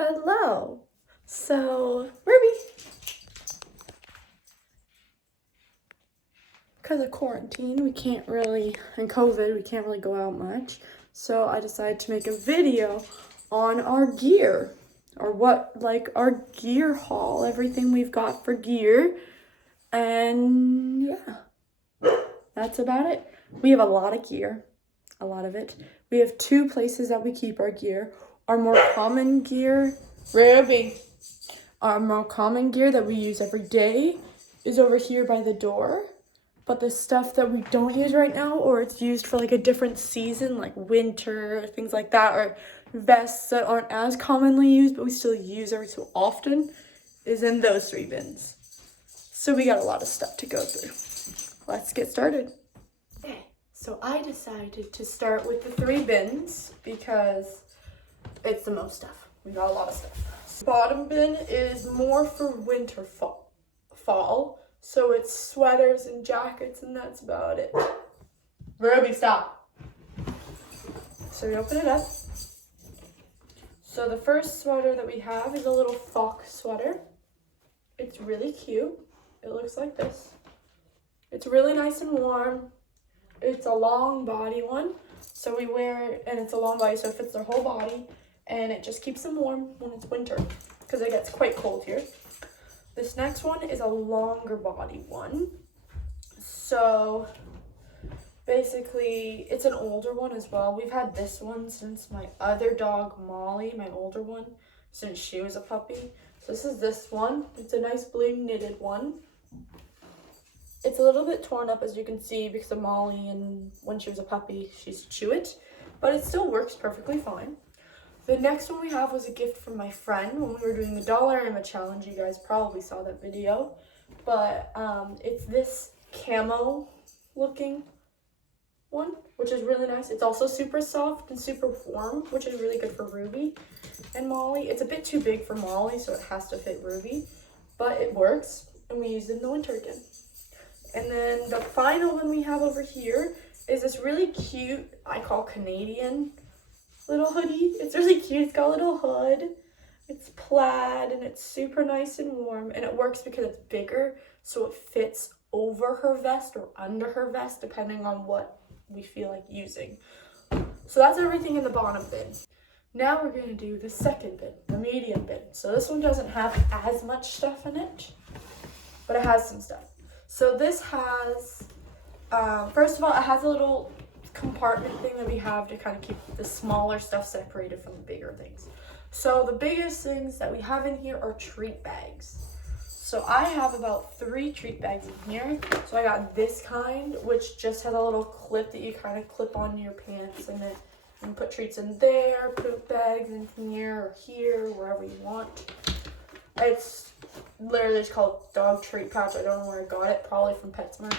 Hello. So, Ruby, because of quarantine, and COVID, we can't really go out much. So I decided to make a video on our gear, or our gear haul, everything we've got for gear. And yeah, that's about it. We have a lot of gear, a lot of it. We have two places that we keep our gear. Our more common gear, Ruby. Our more common gear that we use every day is over here by the door. But the stuff that we don't use right now, or it's used for like a different season, like winter, things like that, or vests that aren't as commonly used, but we still use every so often, is in those three bins. So we got a lot of stuff to go through. Let's get started. Okay, so I decided to start with the three bins because it's the most stuff. We got a lot of stuff. Bottom bin is more for winter fall. So it's sweaters and jackets, and that's about it. Ruby, stop. So we open it up. So the first sweater that we have is a little fox sweater. It's really cute. It looks like this. It's really nice and warm. It's a long body one. So we wear it, and it's a long body, so it fits their whole body. And it just keeps them warm when it's winter, because it gets quite cold here. This next one is a longer body one. So basically, it's an older one as well. We've had this one since my other dog, Molly, my older one, since she was a puppy. So this one. It's a nice blue knitted one. It's a little bit torn up, as you can see, because of Molly, and when she was a puppy, she used to chew it. But it still works perfectly fine. The next one we have was a gift from my friend when we were doing the Dollarama challenge. You guys probably saw that video. But it's this camo looking one, which is really nice. It's also super soft and super warm, which is really good for Ruby and Molly. It's a bit too big for Molly, so it has to fit Ruby. But it works, and we use it in the winter again. And then the final one we have over here is this really cute, I call Canadian, little hoodie. It's really cute. It's got a little hood. It's plaid, and it's super nice and warm, and it works because it's bigger, so it fits over her vest or under her vest, depending on what we feel like using. So that's everything in the bottom bin. Now we're going to do the second bin, the medium bin. So this one doesn't have as much stuff in it, but it has some stuff. So this has, first of all, it has a little compartment thing that we have to kind of keep the smaller stuff separated from the bigger things. So the biggest things that we have in here are treat bags. So I have about 3 treat bags in here. So I got this kind, which just has a little clip that you kind of clip on your pants, and then you can put treats in there, poop bags in here, wherever you want. It's literally just called dog treat pouch. I don't know where I got it, probably from PetSmart.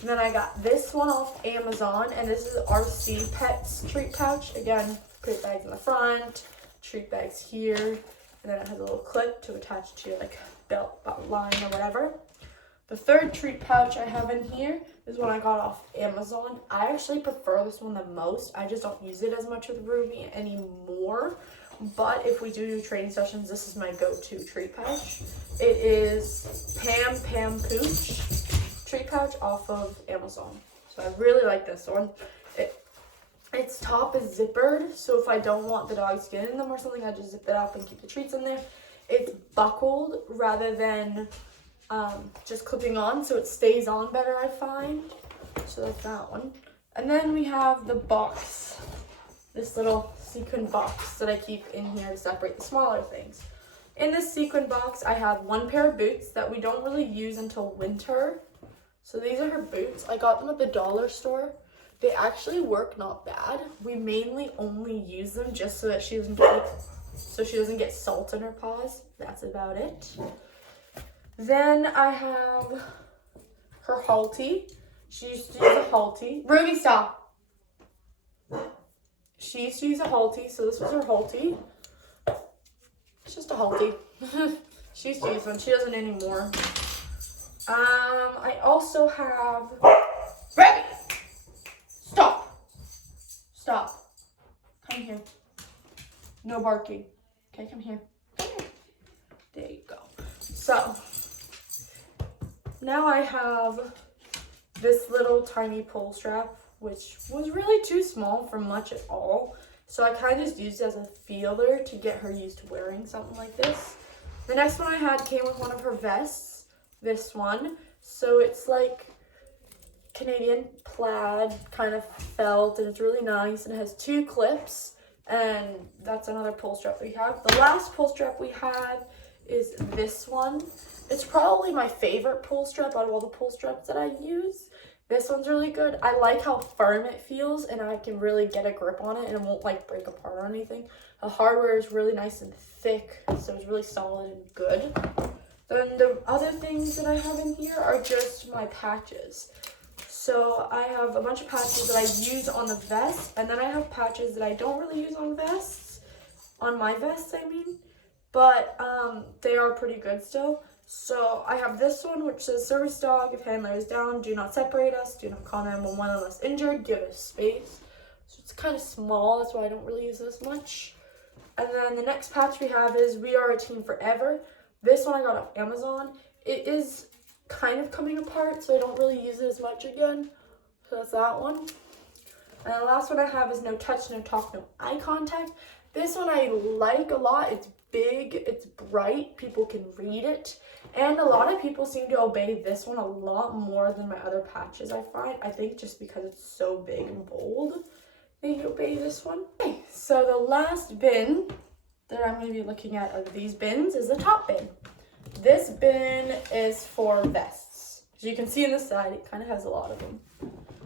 And then I got this one off Amazon, and this is RC Pets treat pouch. Again, treat bags in the front, treat bags here, and then it has a little clip to attach to your belt line or whatever. The third treat pouch I have in here is one I got off Amazon. I actually prefer this one the most. I just don't use it as much with Ruby anymore. But if we do training sessions, this is my go-to treat pouch. It is Pam Pooch treat pouch off of Amazon. So I really like this one. Its top is zippered, so if I don't want the dog's skin in them or something, I just zip it up and keep the treats in there. It's buckled rather than just clipping on, so it stays on better, I find. So that's that one. And then we have the box, this little sequin box that I keep in here to separate the smaller things. In this sequin box, I have 1 pair of boots that we don't really use until winter. So these are her boots. I got them at the dollar store. They actually work not bad. We mainly only use them just so that she doesn't get salt in her paws. That's about it. Then I have her halty. She used to use a halty. Ruby, stop. She used to use a halty, so this was her halty. It's just a halty. She used to use one. She doesn't anymore. I also have... Ruby! Stop. Come here. No barking. Okay, come here. There you go. So now I have this little tiny pull strap, which was really too small for much at all. So I kind of just used it as a feeler to get her used to wearing something like this. The next one I had came with one of her vests, this one. So it's like Canadian plaid kind of felt, and it's really nice, and it has 2 clips, and that's another pull strap we have. The last pull strap we had is this one. It's probably my favorite pull strap out of all the pull straps that I use. This one's really good. I like how firm it feels, and I can really get a grip on it and it won't like break apart or anything. The hardware is really nice and thick, so it's really solid and good. Then the other things that I have in here are just my patches. So I have a bunch of patches that I use on the vest, and then I have patches that I don't really use on vests, on my vests I mean, but they are pretty good still. So I have this one which says service dog, if handler is down, do not separate us, do not call 911 unless injured, give us space. So it's kind of small, that's why I don't really use this much. And then the next patch we have is we are a team forever. This one I got off Amazon. It is kind of coming apart, so I don't really use it as much again. So that's that one. And the last one I have is no touch, no talk, no eye contact. This one I like a lot. It's big, it's bright, people can read it, and a lot of people seem to obey this one a lot more than my other patches, I find. I think just because it's so big and bold, they obey this one. Okay, so the last bin that I'm going to be looking at of these bins is the top bin. This bin is for vests. As you can see on the side, it kind of has a lot of them.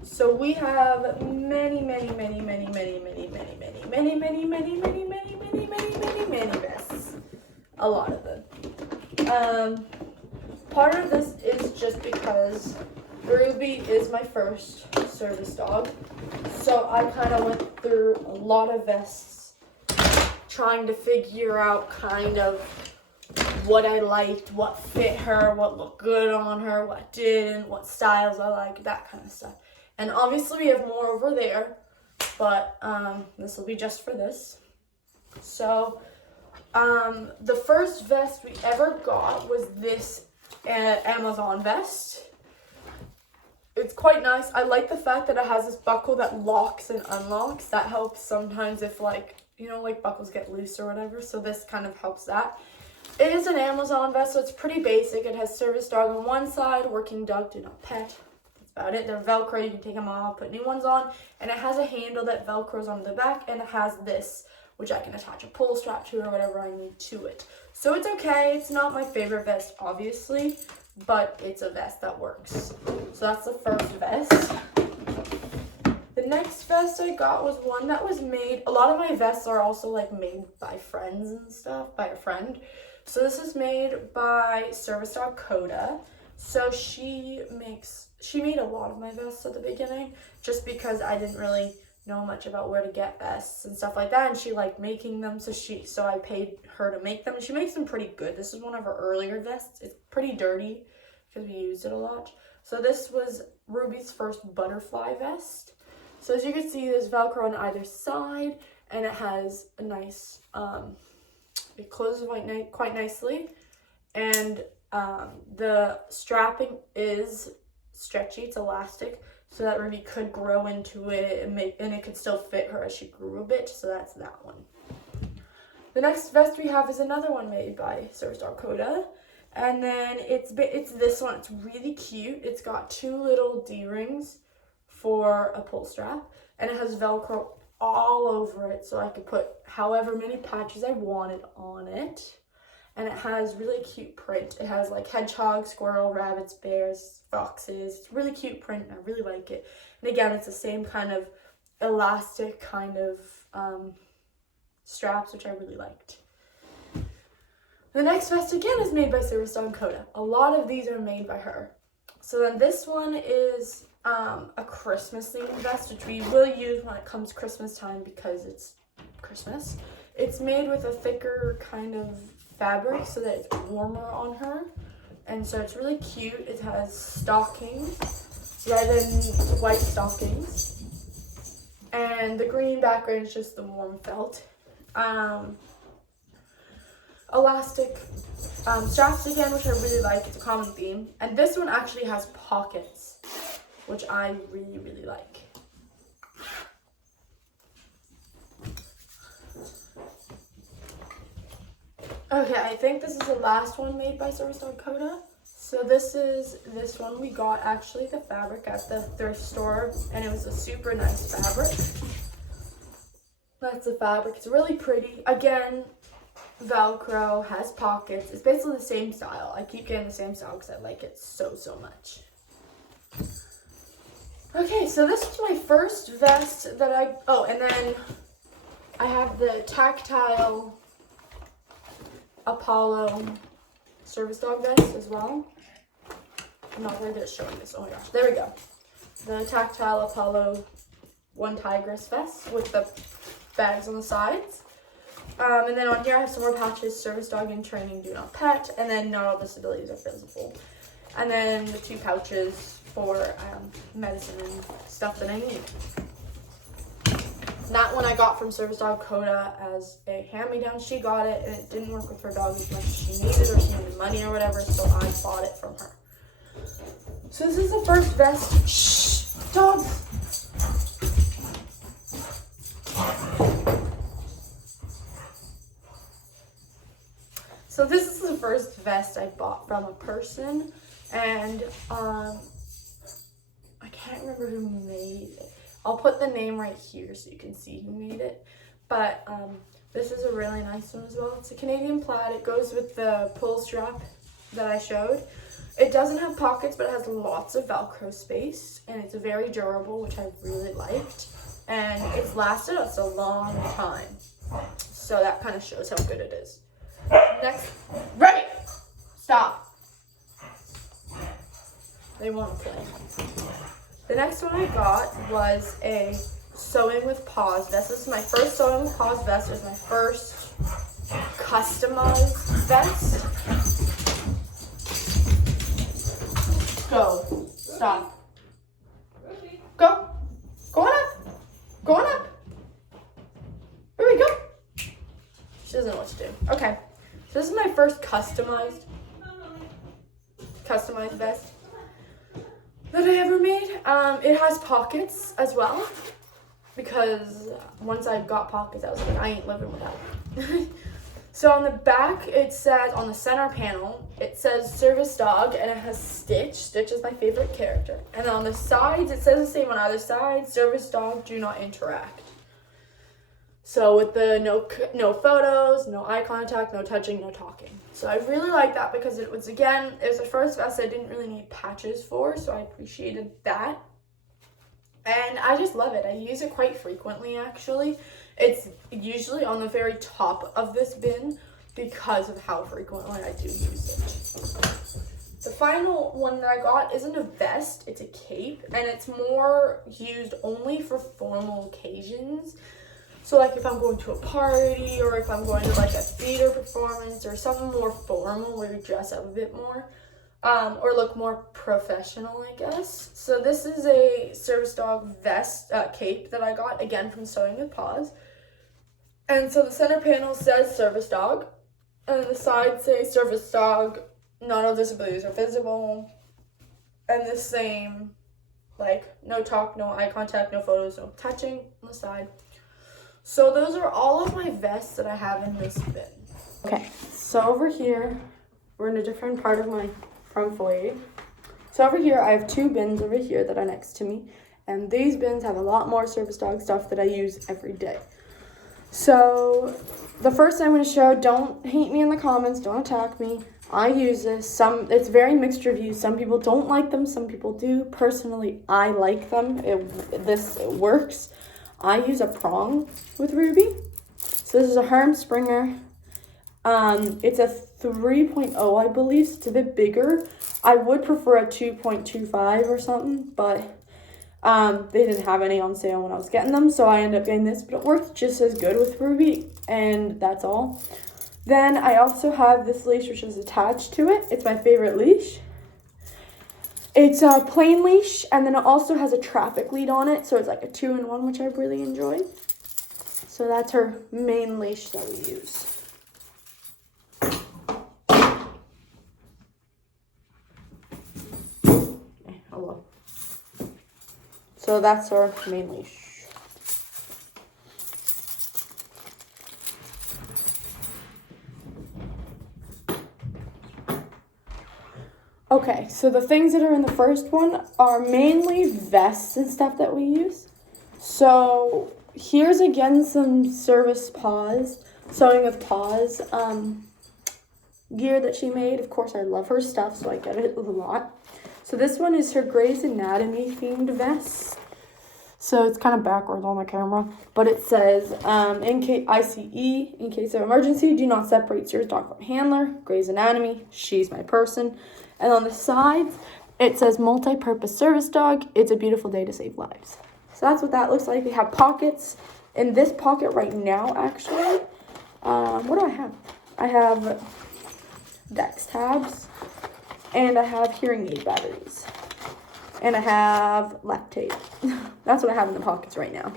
So we have many vests. A lot of them. Part of this is just because Ruby is my first service dog. So I kind of went through a lot of vests trying to figure out kind of what I liked, what fit her, what looked good on her, what didn't, what styles I like, that kind of stuff. And obviously we have more over there, but this will be just for this. So the first vest we ever got was this Amazon vest. It's quite nice. I like the fact that it has this buckle that locks and unlocks. That helps sometimes if like, you know, like buckles get loose or whatever. So this kind of helps that. It is an Amazon vest, so it's pretty basic. It has service dog on one side, working dog, do not pet. That's about it. They're Velcro, you can take them off, put new ones on. And it has a handle that Velcros on the back, and it has this, which I can attach a pull strap to or whatever I need to it. So it's okay. It's not my favorite vest, obviously, but it's a vest that works. So that's the first vest. The next vest I got was one that was made, a lot of my vests are also like made by friends and stuff, by a friend. So this is made by Service Dog Coda. So she made a lot of my vests at the beginning just because I didn't really know much about where to get vests and stuff like that, and she liked making them, so I paid her to make them, and she makes them pretty good. This is one of her earlier vests. It's pretty dirty because we used it a lot. So this was Ruby's first butterfly vest. So as you can see, there's Velcro on either side, and it has a nice it closes quite nicely, and the strapping is stretchy, it's elastic, so that Ruby could grow into it and it could still fit her as she grew a bit. So that's that one. The next vest we have is another one made by Service Dog Coda, and then it's this one. It's really cute. It's got 2 little D-rings for a pull strap, and it has Velcro all over it, so I could put however many patches I wanted on it. And it has really cute print. It has like hedgehog, squirrel, rabbits, bears, foxes. It's really cute print, and I really like it. And again, it's the same kind of elastic kind of straps, which I really liked. The next vest again is made by Service Dog Coda. A lot of these are made by her. So then this one is a Christmas themed vest, which we will use when it comes Christmas time because it's Christmas. It's made with a thicker kind of fabric so that it's warmer on her, and so it's really cute. It has stockings, red and white stockings, and the green background is just the warm felt. Elastic Straps again, which I really like. It's a common theme. And this one actually has pockets, which I really, really like. Okay, I think this is the last one made by Service Dog Coda. So this one we got actually the fabric at the thrift store, and it was a super nice fabric. That's the fabric. It's really pretty. Again, Velcro, has pockets. It's basically the same style. I keep getting the same style because I like it so much. Okay, so this is my first vest that and then I have the tactile Apollo Service Dog vest as well. I'm not very good at showing this. Oh my gosh, there we go. The tactile Apollo One Tigress vest with the bags on the sides. And then on here I have some more patches, Service Dog in Training, Do Not Pet, and then Not All Disabilities Are Visible. And then the 2 pouches for medicine and stuff that I need. That one I got from Service Dog Coda as a hand-me-down. She got it and it didn't work with her dog as much as she needed, or she needed money or whatever, so I bought it from her. So this is the first vest. Shh, dogs. So this is the first vest I bought from a person, and I can't remember who made it. I'll put the name right here so you can see who made it. But this is a really nice one as well. It's a Canadian plaid. It goes with the pull strap that I showed. It doesn't have pockets, but it has lots of Velcro space, and it's very durable, which I really liked. And it's lasted us a long time. So that kind of shows how good it is. Next, ready, stop. They want to play. The next one I got was a Sewing with Paws vest. This is my first Sewing with Paws vest. It was my first customized vest. Go, stop. Go, go on up, go on up. Here we go. She doesn't know what to do. Okay. So this is my first customized vest that I ever made. It has pockets as well, because once I got pockets, I was like, I ain't living without it. So on the back, it says, on the center panel, it says Service Dog, and it has Stitch. Stitch is my favorite character. And then on the sides, it says the same on either side, Service Dog, Do Not Interact. So with the no photos, no eye contact, no touching, no talking. So I really like that because it was the first vest I didn't really need patches for, so I appreciated that. And I just love it. I use it quite frequently, actually. It's usually on the very top of this bin because of how frequently I do use it. The final one that I got isn't a vest, it's a cape, and it's more used only for formal occasions. So like if I'm going to a party, or if I'm going to like a theater performance or something more formal where you dress up a bit more, or look more professional, I guess. So this is a Service Dog vest, cape that I got, again, from Sewing with Paws. And so the center panel says Service Dog, and the sides say Service Dog, Not All Disabilities Are Visible, and the same, like, no talk, no eye contact, no photos, no touching on the side. So those are all of my vests that I have in this bin. Okay, so over here, we're in a different part of my front foyer. So over here, I have 2 bins over here that are next to me. And these bins have a lot more Service Dog stuff that I use every day. So the first thing I'm going to show, don't hate me in the comments, don't attack me. I use this. It's very mixed reviews. Some people don't like them, some people do. Personally, I like them. It works. I use a prong with Ruby. So this is a Herm Springer. It's a 3.0, I believe. So it's a bit bigger. I would prefer a 2.25 or something, but they didn't have any on sale when I was getting them, so I ended up getting this, but it works just as good with Ruby, and that's all. Then I also have this leash, which is attached to it. It's my favorite leash. It's a plain leash, and then it also has a traffic lead on it, so it's like a 2-in-1, which I really enjoy. So that's her main leash that we use. So that's our main leash. Okay, so the things that are in the first one are mainly vests and stuff that we use. So here's again some Service Paws, Sewing with Paws gear that she made. Of course, I love her stuff, so I get it a lot. So this one is her Grey's Anatomy themed vest. So it's kind of backwards on the camera, but it says, in case ICE, in case of emergency, do not separate Service Dog from handler. Grey's Anatomy, she's my person. And on the sides, it says multi-purpose service dog. It's a beautiful day to save lives. So that's what that looks like. We have pockets. In this pocket right now, actually, what do I have? I have Dex tabs, and I have hearing aid batteries, and I have left tape. That's what I have in the pockets right now.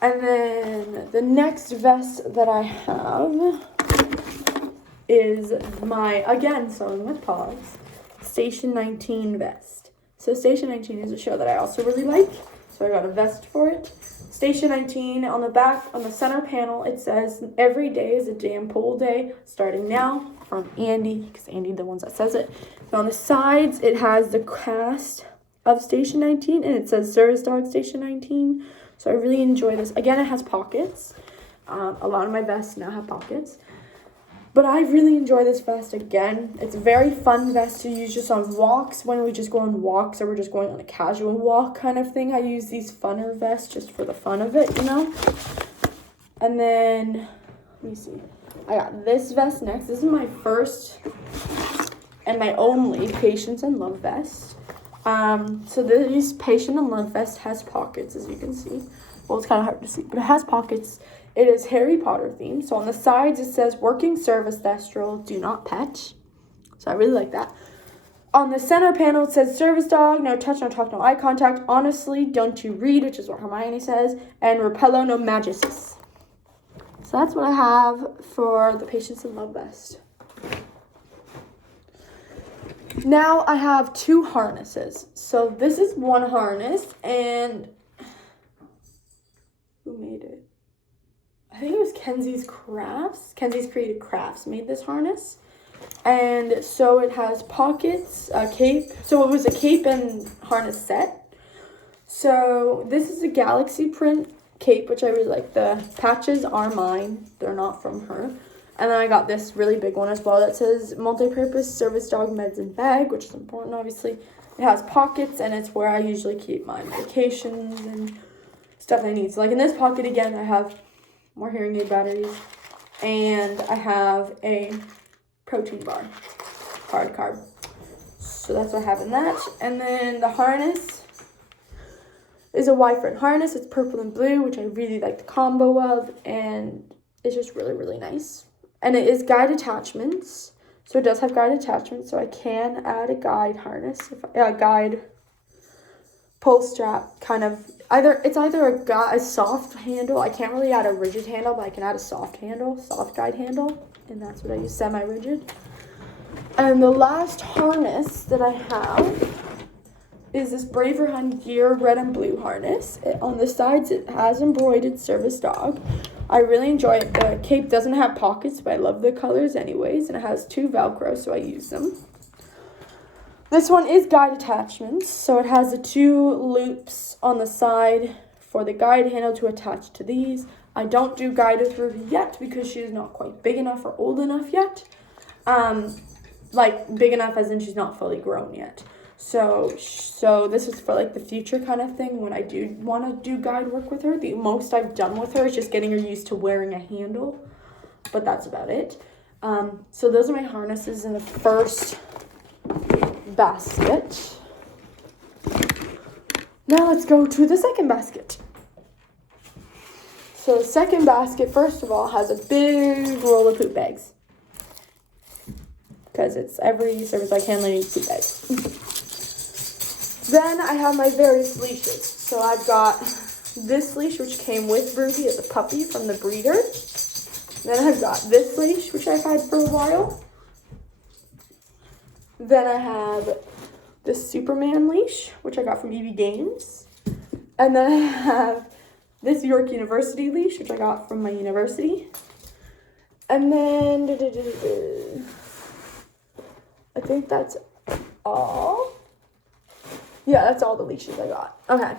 And then the next vest that I have is my, again, Sewing with Paws, Station 19 vest. So Station 19 is a show that I also really like, so I got a vest for it. Station 19, on the back, on the center panel, it says, every day is a damn pool day, starting now, from Andy, because Andy the ones that says it. And on the sides, it has the cast of Station 19, and it says Service Dog Station 19. So I really enjoy this. Again, it has pockets. A lot of my vests now have pockets. But I really enjoy this vest again. It's a very fun vest to use just on walks, when we just go on walks or we're just going on a casual walk kind of thing. I use these funner vests just for the fun of it, you know? And then, let me see. I got this vest next. This is my first and my only Patience and Love vest. So this Patient and Love vest has pockets, as you can see. Well, it's kind of hard to see, but it has pockets. It is Harry Potter themed. So on the sides, it says working service Thestral, do not pet. So I really like that. On the center panel, it says Service Dog, no touch, no talk, no eye contact. Honestly, don't you read, which is what Hermione says. And Repello, no magis. So that's what I have for the Patience and Love vest. Now I have two harnesses. So this is one harness, and who made it? I think it was Kenzie's Crafts. Kenzie's Creative Crafts made this harness. And so it has pockets, a cape. So it was a cape and harness set. So this is a galaxy print cape, which I really like. The patches are mine. They're not from her. And then I got this really big one as well that says multi-purpose service dog meds and bag, which is important, obviously. It has pockets, and it's where I usually keep my medications and stuff I need. So like in this pocket, again, I have more hearing aid batteries, and I have a protein bar, hard carb. So that's what I have in that. And then the harness is a Y-front harness. It's purple and blue, which I really like the combo of, and it's just really, really nice. And it is guide attachments, so it does have guide attachments, so I can add a guide harness, a guide pull strap kind of. It's either a soft handle. I can't really add a rigid handle, but I can add a soft guide handle, and that's what I use, semi-rigid. And the last harness that I have is this Braver Hunt Gear red and blue harness. On the sides, it has embroidered Service Dog. I really enjoy it. The cape doesn't have pockets, but I love the colors anyways, and it has two Velcro, so I use them. This one is guide attachments, so it has the two loops on the side for the guide handle to attach to these. I don't do guide with Ruby yet because she is not quite big enough or old enough yet. Like big enough as in she's not fully grown yet. So this is for like the future kind of thing when I do want to do guide work with her. The most I've done with her is just getting her used to wearing a handle, but that's about it. So those are my harnesses in the first basket. Now let's go to the second basket. So the second basket, first of all, has a big roll of poop bags, because it's every service dog handler needs poop bags. Then I have my various leashes. So I've got this leash, which came with Ruby as a puppy from the breeder. Then I've got this leash, which I've had for a while. Then I have this Superman leash, which I got from EB Games. And then I have this York University leash, which I got from my university. And then I think that's all. Yeah, that's all the leashes I got. Okay.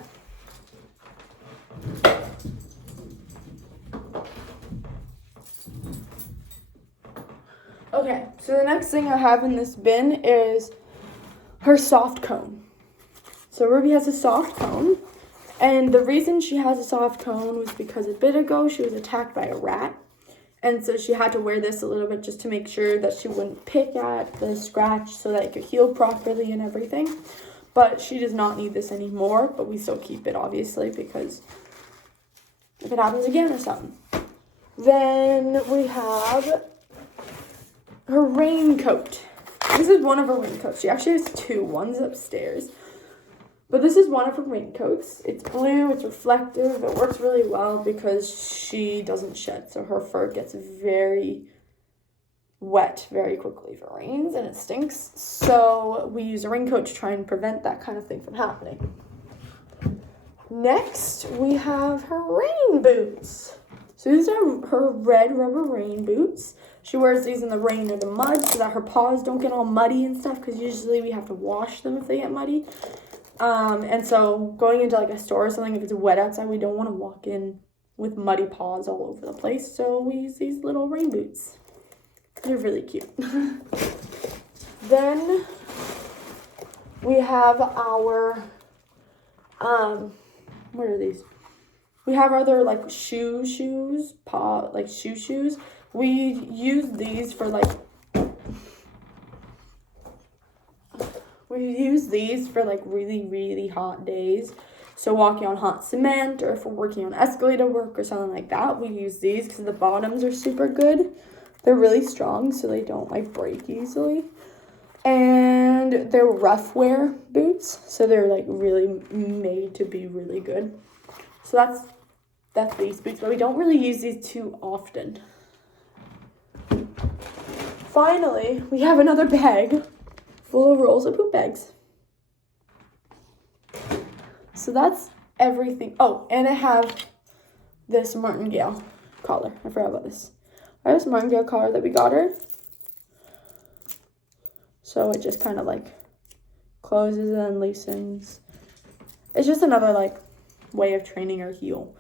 Okay, so the next thing I have in this bin is her soft cone. So Ruby has a soft cone, and the reason she has a soft cone was because a bit ago she was attacked by a rat, and so she had to wear this a little bit just to make sure that she wouldn't pick at the scratch so that it could heal properly and everything. But she does not need this anymore, but we still keep it obviously because if it happens again or something. Then we have her raincoat. This is one of her raincoats. She actually has two. One's upstairs. But this is one of her raincoats. It's blue, it's reflective. It works really well because she doesn't shed. So her fur gets very wet very quickly if it rains and it stinks. So we use a raincoat to try and prevent that kind of thing from happening. Next, we have her rain boots. So these are her red rubber rain boots. She wears these in the rain or the mud so that her paws don't get all muddy and stuff because usually we have to wash them if they get muddy. And so going into like a store or something, if it's wet outside, we don't want to walk in with muddy paws all over the place. So we use these little rain boots. They're really cute. Then we have our, what are these? We have other like shoes. We use these for like really, really hot days. So walking on hot cement or if we're working on escalator work or something like that, we use these because the bottoms are super good. They're really strong so they don't like break easily. And they're rough wear boots. So they're like really made to be really good. So that's these boots, but we don't really use these too often. Finally, we have another bag full of rolls of poop bags. So that's everything. Oh, and I have this martingale collar. I forgot about this. I have this martingale collar that we got her. So it just kind of like closes and loosens. It's just another like way of training her heel.